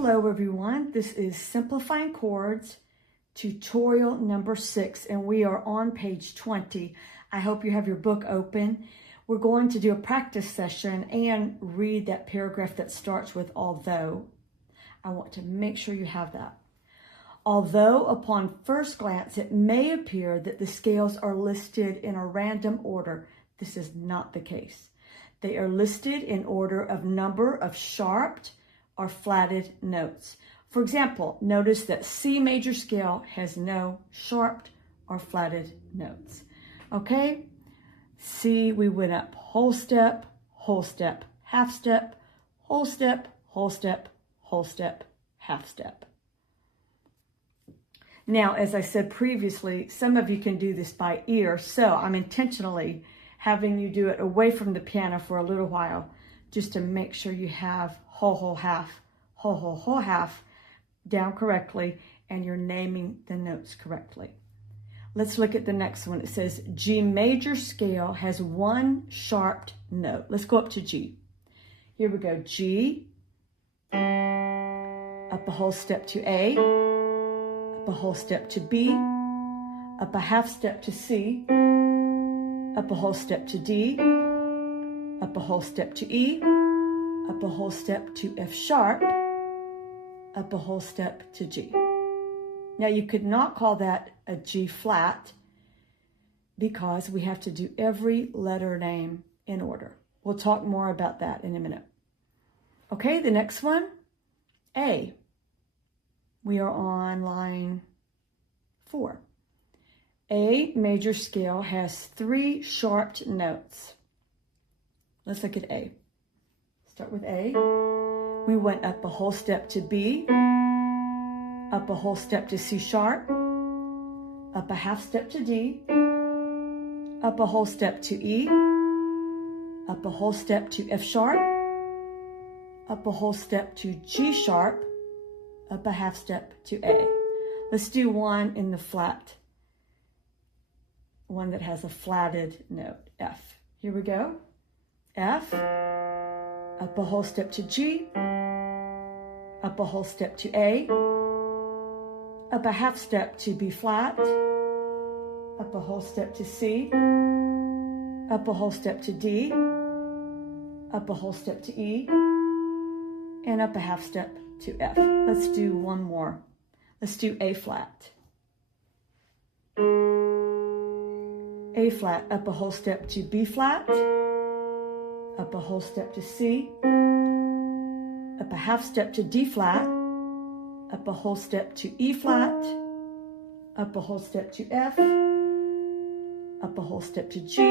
Hello everyone, this is Simplifying Chords, tutorial number 6, and we are on page 20. I hope you have your book open. We're going to do a practice session and read that paragraph that starts with although. I want to make sure you have that. Although upon first glance it may appear that the scales are listed in a random order, this is not the case. They are listed in order of number of sharped or flatted notes. For example, notice that C major scale has no sharped or flatted notes. Okay, C, we went up whole step, half step, whole step, whole step, whole step, half step. Now, as I said previously, some of you can do this by ear, so I'm intentionally having you do it away from the piano for a little while, just to make sure you have whole, half down correctly, and you're naming the notes correctly. Let's look at the next one. It says G major scale has one sharped note. Let's go up to G. Here we go. G, up a whole step to A, up a whole step to B, up a half step to C, up a whole step to D, up a whole step to E, up a whole step to F sharp, up a whole step to G. Now you could not call that a G flat because we have to do every letter name in order. We'll talk more about that in a minute. Okay, the next one, A. We are on line 4. A major scale has 3 sharped notes. Let's look at A. Start with A. We went up a whole step to B, up a whole step to C sharp, up a half step to D, up a whole step to E, up a whole step to F sharp, up a whole step to G sharp, up a half step to A. Let's do one in the flat, one that has a flatted note, F. Here we go. F, up a whole step to G, up a whole step to A, up a half step to B flat, up a whole step to C, up a whole step to D, up a whole step to E, and up a half step to F. Let's do one more. Let's do A flat. A flat, up a whole step to B flat, up a whole step to C, up a half step to D flat, up a whole step to E flat, up a whole step to F, up a whole step to G,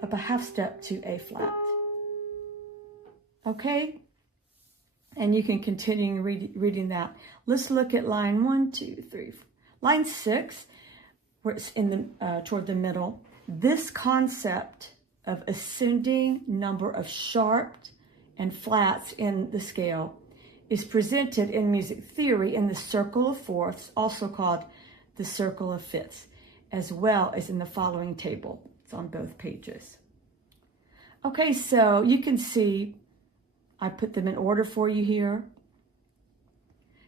up a half step to A flat. Okay? And you can continue reading that. Let's look at line 1, 2, 3, 4. Line 6, where it's in the toward the middle. This concept of ascending number of sharped and flats in the scale is presented in music theory in the circle of fourths, also called the circle of fifths, as well as in the following table. It's on both pages. Okay, so you can see I put them in order for you here.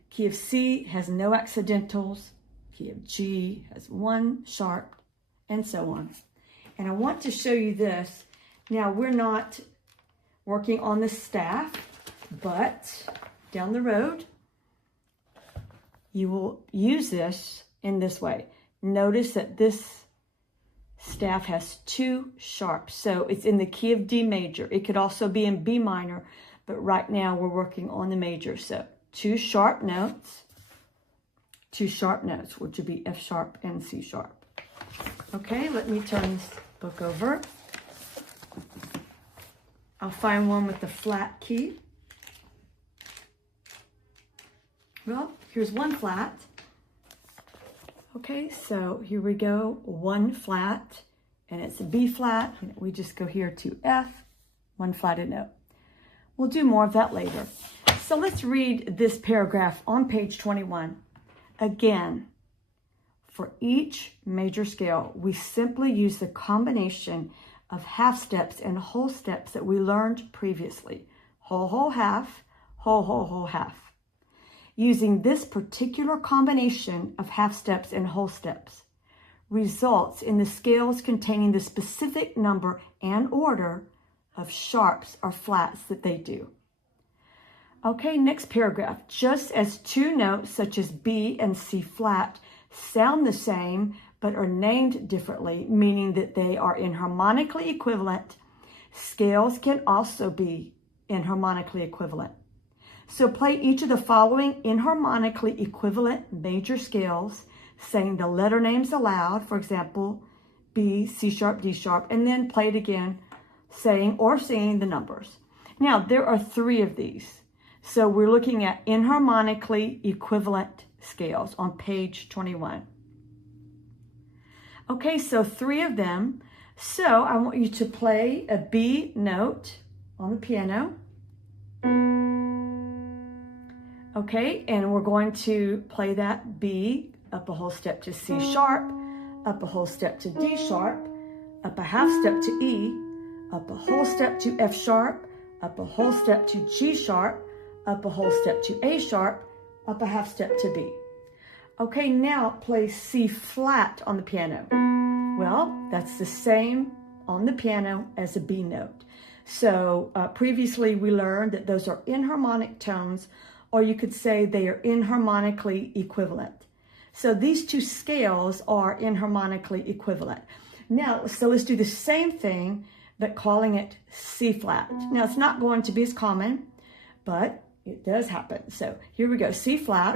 Key of C has no accidentals. Key of G has one sharp, and so on. And I want to show you this. Now, we're not working on the staff, but down the road, you will use this in this way. Notice that this staff has 2 sharps, so it's in the key of D major. It could also be in B minor, but right now we're working on the major. So 2 sharp notes, which would be F sharp and C sharp. Okay, let me turn this book over. I'll find one with the flat key. Well, here's one flat. Okay, so here we go, 1 flat, and it's a B flat, and we just go here to F, 1 flatted note. We'll do more of that later. So let's read this paragraph on page 21. Again, for each major scale, we simply use the combination of half steps and whole steps that we learned previously. Whole, half, whole, whole, whole, half. Using this particular combination of half steps and whole steps results in the scales containing the specific number and order of sharps or flats that they do. Okay, next paragraph. Just as two notes such as B and C flat sound the same but are named differently, meaning that they are inharmonically equivalent, scales can also be inharmonically equivalent. So play each of the following inharmonically equivalent major scales, saying the letter names aloud, for example, B, C sharp, D sharp, and then play it again, saying or singing the numbers. Now, there are 3 of these. So we're looking at inharmonically equivalent scales on page 21. Okay, so 3 of them. So I want you to play a B note on the piano. Okay, and we're going to play that B, up a whole step to C sharp, up a whole step to D sharp, up a half step to E, up a whole step to F sharp, up a whole step to G sharp, up a whole step to A sharp, up a half step to B. Okay, now play C flat on the piano. Well, that's the same on the piano as a B note. So previously we learned that those are inharmonic tones, or you could say they are inharmonically equivalent. So these 2 scales are inharmonically equivalent. Now, so let's do the same thing, but calling it C flat. Now, it's not going to be as common, but it does happen. So here we go, C flat.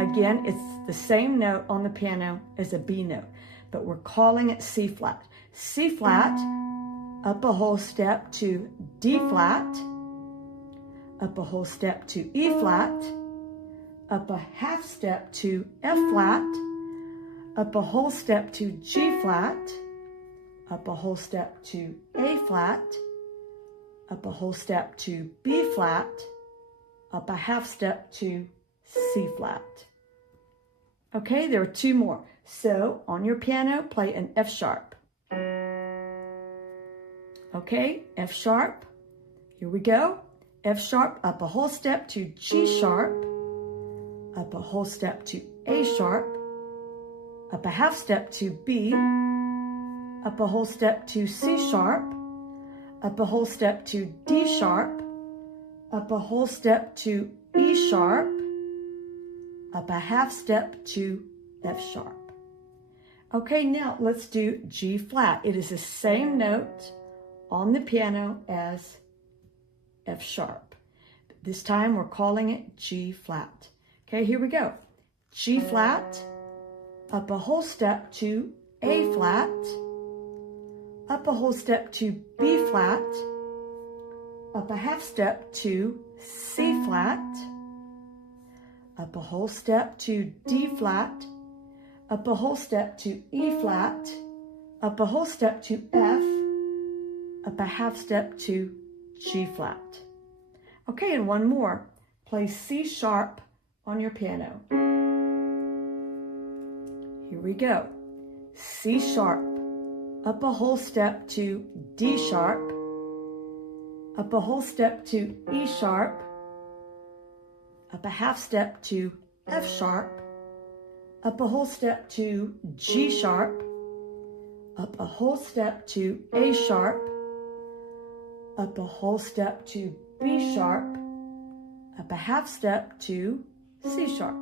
Again, it's the same note on the piano as a B note, but we're calling it C flat. C flat, up a whole step to D flat, up a whole step to E flat, up a half step to F flat, up a whole step to G flat, up a whole step to A flat, up a whole step to B flat, up a half step to C flat. Okay, there are 2 more. So on your piano, play an F sharp. Okay, F sharp. Here we go. F sharp, up a whole step to G sharp, up a whole step to A sharp, up a half step to B, up a whole step to C sharp, up a whole step to D sharp, up a whole step to E sharp, up a half step to F sharp. Okay, now let's do G flat. It is the same note on the piano as F sharp. This time we're calling it G flat. Okay, here we go. G flat, up a whole step to A flat, up a whole step to B flat, up a half step to C flat, up a whole step to D flat, up a whole step to E flat, up a whole step to F, up a half step to G flat. Okay, and one more. Play C sharp on your piano. Here we go. C sharp, up a whole step to D sharp, up a whole step to E sharp, up a half step to F sharp, up a whole step to G sharp, up a whole step to A sharp, up a whole step to B sharp, up a half step to C sharp.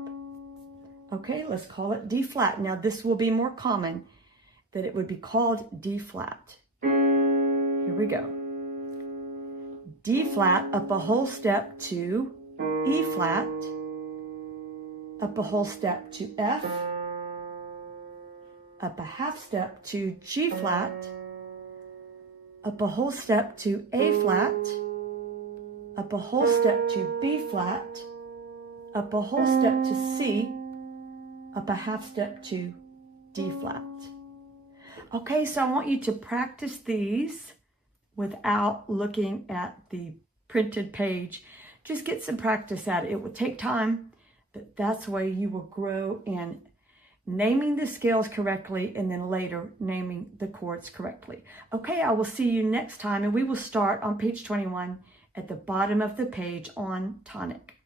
Okay, let's call it D flat. Now this will be more common that it would be called D flat. Here we go. D flat, up a whole step to E flat, up a whole step to F, up a half step to G flat, up a whole step to A flat, up a whole step to B flat, up a whole step to C, up a half step to D flat. Okay, so I want you to practice these without looking at the printed page. Just get some practice at it. It will take time, but that's the way you will grow in naming the scales correctly and then later naming the chords correctly. Okay, I will see you next time, and we will start on page 21 at the bottom of the page on tonic.